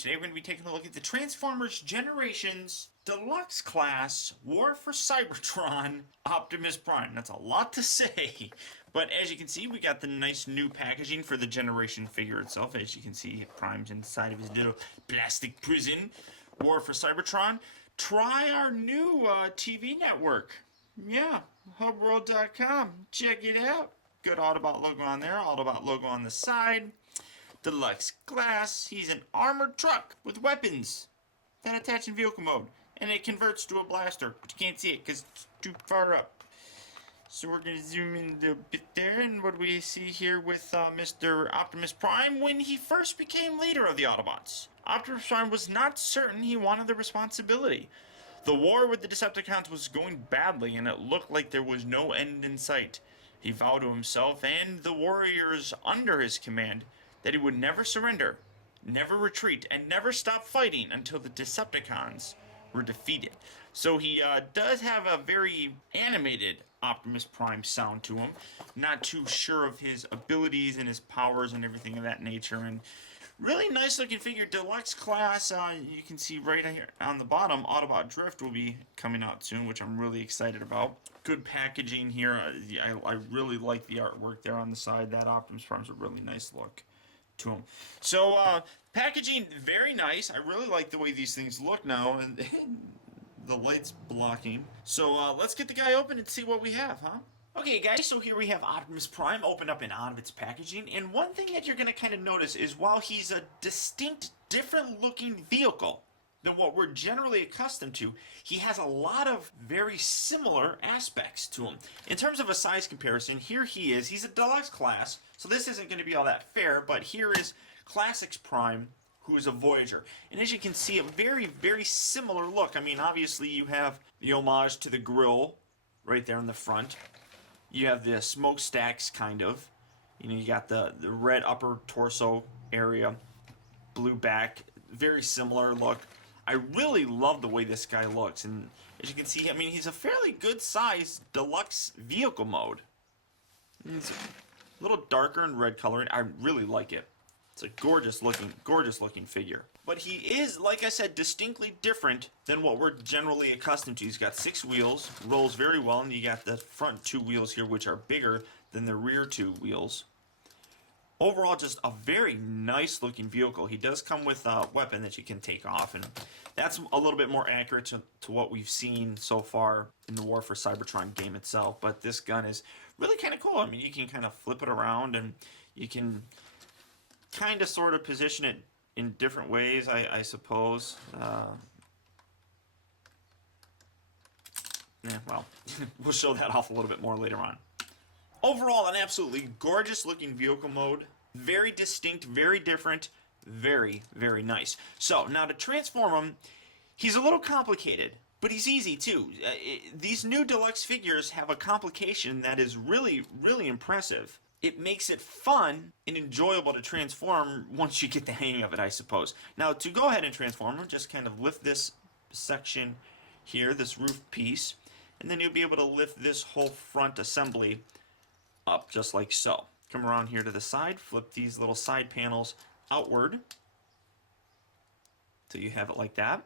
Today we're going to be taking a look at the Transformers Generations Deluxe Class War for Cybertron Optimus Prime. That's a lot to say, but as you can see, we got the nice new packaging for the Generation figure itself. As you can see, Prime's inside of his little plastic prison. War for Cybertron. Try our new TV network. Yeah, hubworld.com. Check it out. Good Autobot logo on there, Autobot logo on the side. Deluxe glass. He's an armored truck with weapons that attach in vehicle mode, and it converts to a blaster, but you can't see it because it's too far up. So we're going to zoom in a bit there, and what do we see here with Mr. Optimus Prime when he first became leader of the Autobots? Optimus Prime was not certain he wanted the responsibility. The war with the Decepticons was going badly, and it looked like there was no end in sight. He vowed to himself and the warriors under his command that he would never surrender, never retreat, and never stop fighting until the Decepticons were defeated. So he does have a very animated Optimus Prime sound to him. Not too sure of his abilities and his powers and everything of that nature. And really nice looking figure, deluxe class. You can see right here on the bottom, Autobot Drift will be coming out soon, which I'm really excited about. Good packaging here. I really like the artwork there on the side. That Optimus Prime's a really nice look to him. So packaging very nice. I really like the way these things look now, and the light's blocking. So let's get the guy open and see what we have, huh? Okay guys, so here we have Optimus Prime opened up and out of its packaging, and one thing that you're going to kind of notice is while he's a distinct, different looking vehicle than what we're generally accustomed to, he has a lot of very similar aspects to him. In terms of a size comparison, here he is. He's a deluxe class, so this isn't going to be all that fair, but here is Classics Prime, who is a Voyager. And as you can see, a very, very similar look. I mean, obviously you have the homage to the grill right there in the front. You have the smokestacks, kind of. You know, you got the red upper torso area, blue back, very similar look. I really love the way this guy looks, and as you can see, I mean, he's a fairly good size deluxe vehicle mode. It's a little darker in red coloring. I really like it. It's a gorgeous looking figure. But he is, like I said, distinctly different than what we're generally accustomed to. He's got 6 wheels, rolls very well, and you got the front 2 wheels here, which are bigger than the rear 2 wheels. Overall, just a very nice looking vehicle. He does come with a weapon that you can take off, and that's a little bit more accurate to what we've seen so far in the War for Cybertron game itself. But this gun is really kind of cool. I mean, you can kind of flip it around, and you can kind of sort of position it in different ways, I suppose. Well, we'll show that off a little bit more later on. Overall, an absolutely gorgeous looking vehicle mode. Very distinct, very different, very, very nice. So, now to transform him, he's a little complicated, but he's easy too. These new deluxe figures have a complication that is really, really impressive. It makes it fun and enjoyable to transform once you get the hang of it, I suppose. Now, to go ahead and transform him, just kind of lift this section here, this roof piece, and then you'll be able to lift this whole front assembly up just like so. Come around here to the side, flip these little side panels outward till you have it like that.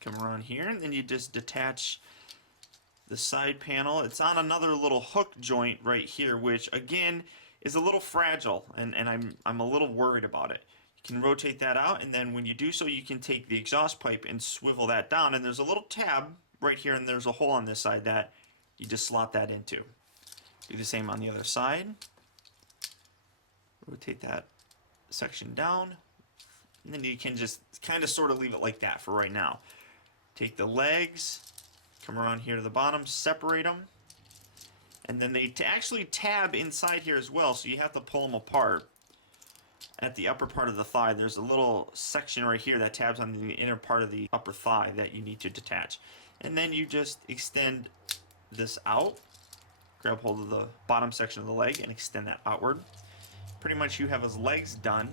Come around here, and then you just detach the side panel. It's on another little hook joint right here, which again is a little fragile, and I'm a little worried about it. You can rotate that out, and then when you do so, you can take the exhaust pipe and swivel that down, and there's a little tab right here, and there's a hole on this side that you just slot that into. Do the same on the other side. Rotate that section down, and then you can just kind of sort of leave it like that for right now. Take the legs, come around here to the bottom, separate them, and then they actually tab inside here as well, so you have to pull them apart. At the upper part of the thigh, there's a little section right here that tabs on the inner part of the upper thigh that you need to detach. And then you just extend this out, grab hold of the bottom section of the leg and extend that outward. Pretty much you have his legs done.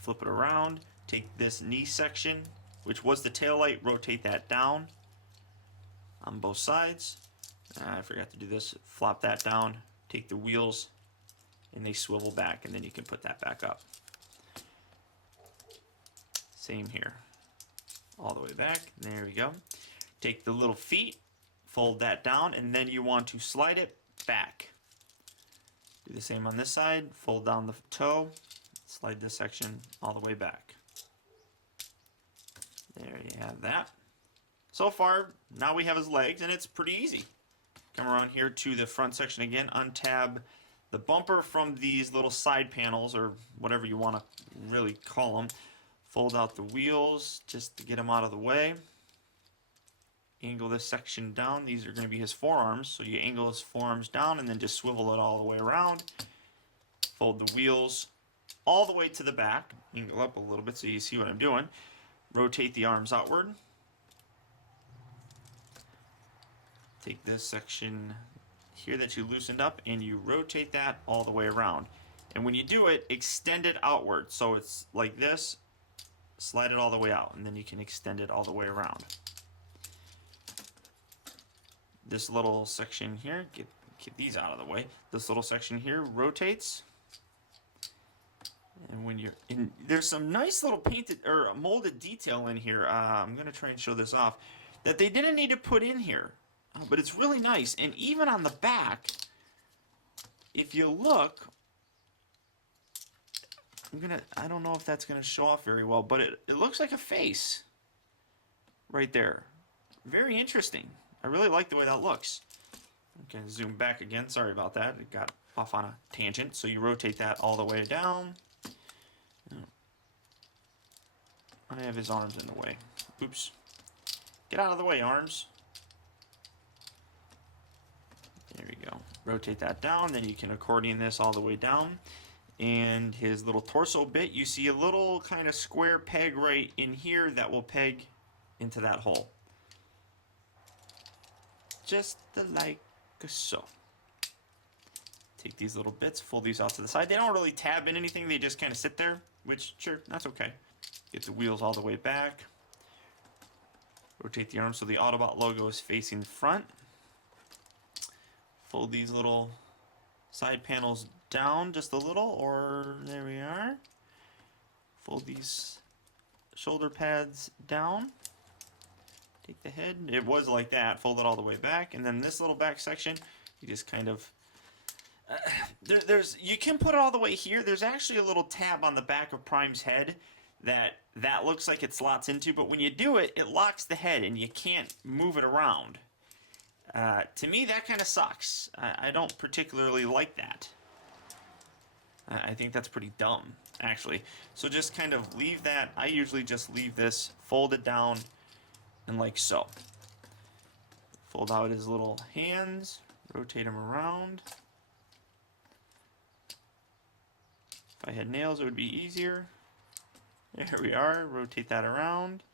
Flip it around, take this knee section, which was the tail light, rotate that down on both sides. I forgot to do this. Flop that down, take the wheels, and they swivel back, and then you can put that back up. Same here. All the way back. There we go. Take the little feet, fold that down, and then you want to slide it back. Do the same on this side. Fold down the toe, slide this section all the way back. There you have that. So far, now we have his legs, and it's pretty easy. Come around here to the front section again, untab the bumper from these little side panels, or whatever you want to really call them. Fold out the wheels just to get them out of the way. Angle this section down. These are going to be his forearms, so you angle his forearms down and then just swivel it all the way around. Fold the wheels all the way to the back. Angle up a little bit so you see what I'm doing. Rotate the arms outward. Take this section here that you loosened up and you rotate that all the way around. And when you do it, extend it outward. So it's like this, slide it all the way out, and then you can extend it all the way around. This little section here, get these out of the way. This little section here rotates. And when you're in, there's some nice little painted or molded detail in here. I'm going to try and show this off that they didn't need to put in here. But it's really nice, and even on the back, if you look, I don't know if that's gonna show off very well, but it looks like a face right there. Very interesting. I really like the way that looks. Okay, zoom back again. Sorry about that. It got off on a tangent. So you rotate that all the way down. I have his arms in the way. Oops. Get out of the way, arms. There we go. Rotate that down, then you can accordion this all the way down. And his little torso bit, you see a little kind of square peg right in here that will peg into that hole. Just like so. Take these little bits, fold these out to the side. They don't really tab in anything, they just kind of sit there, which, sure, that's okay. Get the wheels all the way back. Rotate the arms so the Autobot logo is facing front. Fold these little side panels down just a little, or there we are. Fold these shoulder pads down. Take the head. It was like that. Fold it all the way back, and then this little back section, you just kind of. You can put it all the way here. There's actually a little tab on the back of Prime's head that looks like it slots into, but when you do it, it locks the head, and you can't move it around. To me, that kind of sucks. I don't particularly like that. I think that's pretty dumb, actually. So just kind of leave that. I usually just leave this folded down and like so. Fold out his little hands, rotate them around. If I had nails, it would be easier. There we are. Rotate that around.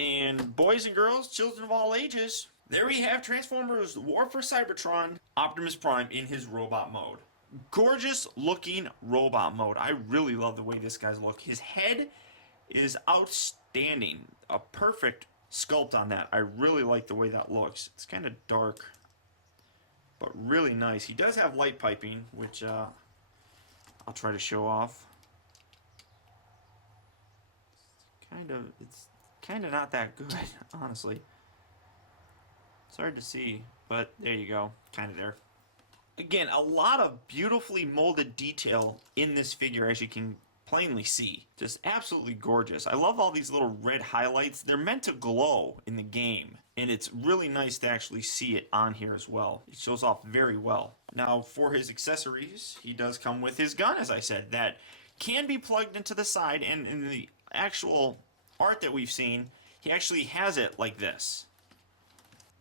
And boys and girls, children of all ages, there we have Transformers War for Cybertron Optimus Prime in his robot mode. Gorgeous looking robot mode. I really love the way this guy's look. His head is outstanding. A perfect sculpt on that. I really like the way that looks. It's kind of dark, but really nice. He does have light piping, which I'll try to show off. It's kind of not that good, honestly. It's hard to see, but there you go. Kind of there. Again, a lot of beautifully molded detail in this figure, as you can plainly see. Just absolutely gorgeous. I love all these little red highlights. They're meant to glow in the game, and it's really nice to actually see it on here as well. It shows off very well. Now, for his accessories, he does come with his gun, as I said, that can be plugged into the side, and in the actual art that we've seen, he actually has it like this,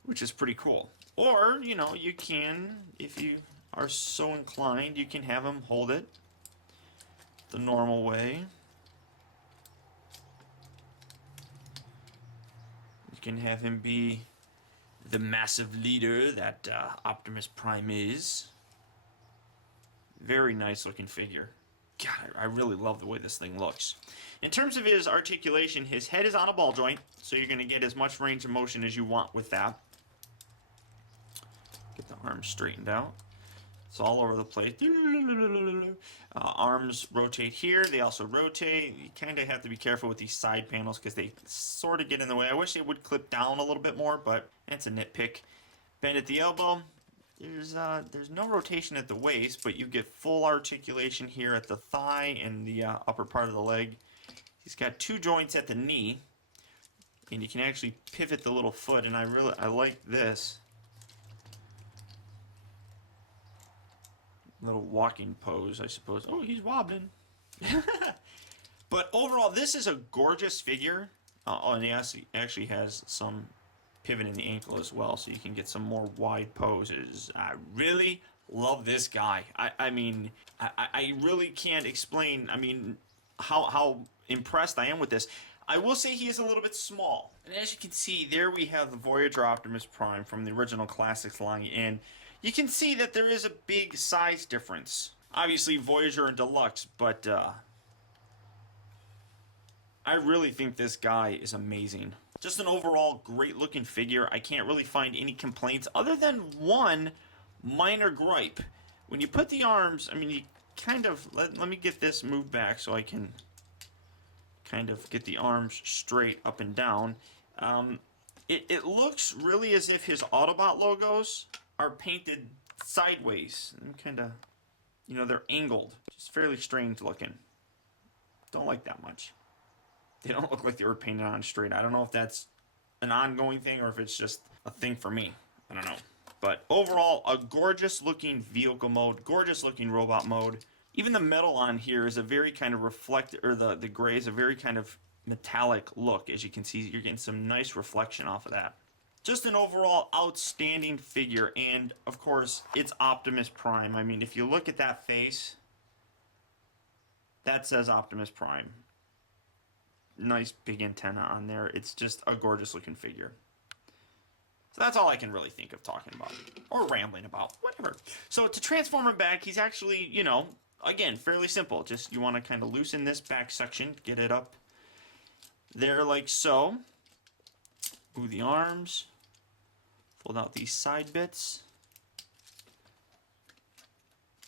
which is pretty cool. Or, you know, you can, if you are so inclined, you can have him hold it the normal way. You can have him be the massive leader that Optimus Prime is. Very nice looking figure. God, I really love the way this thing looks. In terms of his articulation, his head is on a ball joint, so you're going to get as much range of motion as you want with that. Get the arms straightened out. It's all over the place. Arms rotate here. They also rotate. You kind of have to be careful with these side panels because they sort of get in the way. I wish they would clip down a little bit more, but that's a nitpick. Bend at the elbow. There's no rotation at the waist, but you get full articulation here at the thigh and the upper part of the leg. He's got 2 joints at the knee, and you can actually pivot the little foot, and I like this little walking pose, I suppose. Oh, he's wobbling. But overall, this is a gorgeous figure. And he actually has some pivot in the ankle as well, so you can get some more wide poses. I really love this guy. I mean, I really can't explain, I mean, how impressed I am with this. I will say he is a little bit small. And as you can see, there we have the Voyager Optimus Prime from the original Classics line, and you can see that there is a big size difference. Obviously, Voyager and Deluxe, but I really think this guy is amazing. Just an overall great looking figure. I can't really find any complaints other than one minor gripe. When you put the arms, I mean, you kind of, let me get this moved back so I can kind of get the arms straight up and down. It looks really as if his Autobot logos are painted sideways. And kind of, you know, they're angled. Just fairly strange looking. Don't like that much. They don't look like they were painted on straight. I don't know if that's an ongoing thing or if it's just a thing for me. I don't know. But overall, a gorgeous looking vehicle mode, gorgeous looking robot mode. Even the metal on here is a very kind of or the gray is a very kind of metallic look. As you can see, you're getting some nice reflection off of that. Just an overall outstanding figure, and of course, it's Optimus Prime. I mean, if you look at that face, that says Optimus Prime. Nice big antenna on there. It's just a gorgeous looking figure. So that's all I can really think of talking about, or rambling about, whatever. So to transform him back, he's actually, you know, again, fairly simple. Just you want to kind of loosen this back section, get it up there like so. Move the arms, fold out these side bits,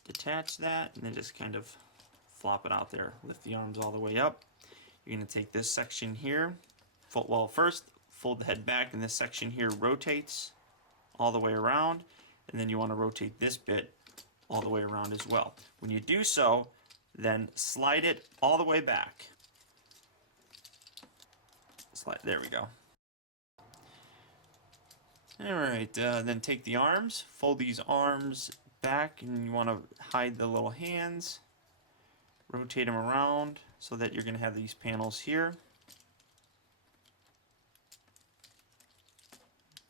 detach that, and then just kind of flop it out there. Lift the arms all the way up. You're going to take this section here, first fold the head back, and this section here rotates all the way around, and then you want to rotate this bit all the way around as well. When you do so, then slide it all the way back. There we go. Alright, then take the arms, fold these arms back, and you want to hide the little hands. Rotate them around so that you're going to have these panels here.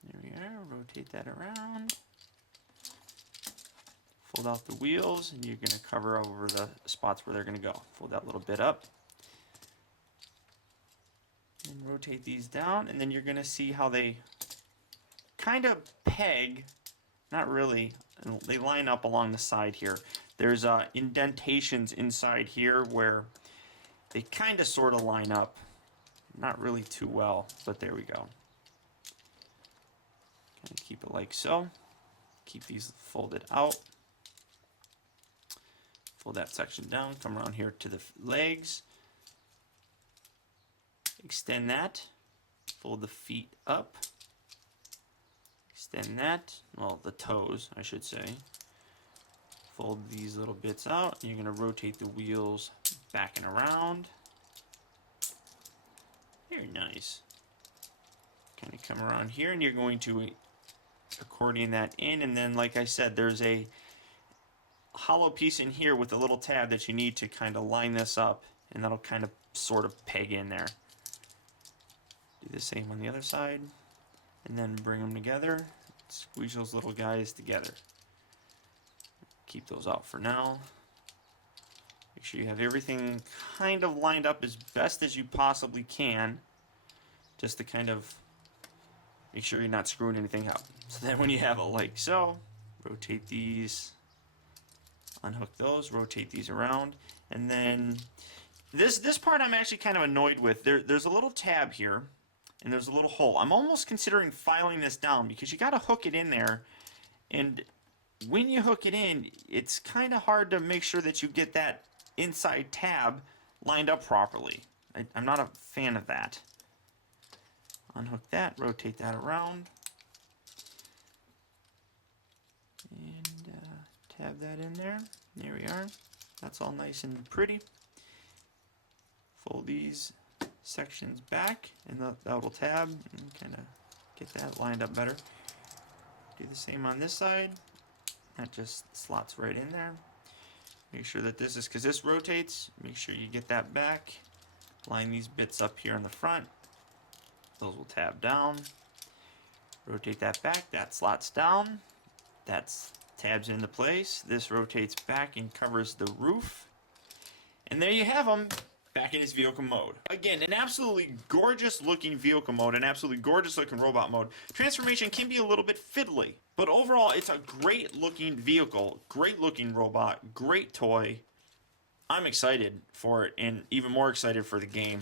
There we are, rotate that around. Fold out the wheels, and you're going to cover over the spots where they're going to go. Fold that little bit up. And rotate these down, and then you're going to see how they kind of peg, not really, they line up along the side here. There's indentations inside here where they kind of sort of line up. Not really too well, but there we go. Kind of keep it like so. Keep these folded out. Fold that section down, come around here to the legs. Extend that. Fold the feet up. Extend that. Well, the toes, I should say. Fold these little bits out, and you're going to rotate the wheels back and around. Very nice. Kind of come around here, and you're going to accordion that in, and then, like I said, there's a hollow piece in here with a little tab that you need to kind of line this up, and that'll kind of sort of peg in there. Do the same on the other side, and then bring them together. Squeeze those little guys together. Keep those out for now. Make sure you have everything kind of lined up as best as you possibly can, just to kind of make sure you're not screwing anything up. So then when you have it like so, rotate these, unhook those, rotate these around, and then this part I'm actually kind of annoyed with. There's a little tab here, and there's a little hole. I'm almost considering filing this down because you got to hook it in there, and when you hook it in, it's kind of hard to make sure that you get that inside tab lined up properly. I'm not a fan of that. Unhook that, rotate that around, and tab that in there. There we are. That's all nice and pretty. Fold these sections back in the little tab and kind of get that lined up better. Do the same on this side. That just slots right in there. Make sure that this is, because this rotates, make sure you get that back. Line these bits up here in the front. Those will tab down. Rotate that back, that slots down. That's tabs into place. This rotates back and covers the roof. And there you have them, back in its vehicle mode. Again, an absolutely gorgeous looking vehicle mode, an absolutely gorgeous looking robot mode. Transformation can be a little bit fiddly, but overall it's a great looking vehicle, great looking robot, great toy. I'm excited for it, and even more excited for the game.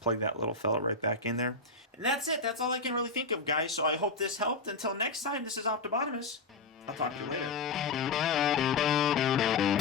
Plug that little fella right back in there. And that's it. That's all I can really think of, guys. So I hope this helped. Until next time, this is Optibotimus. I'll talk to you later.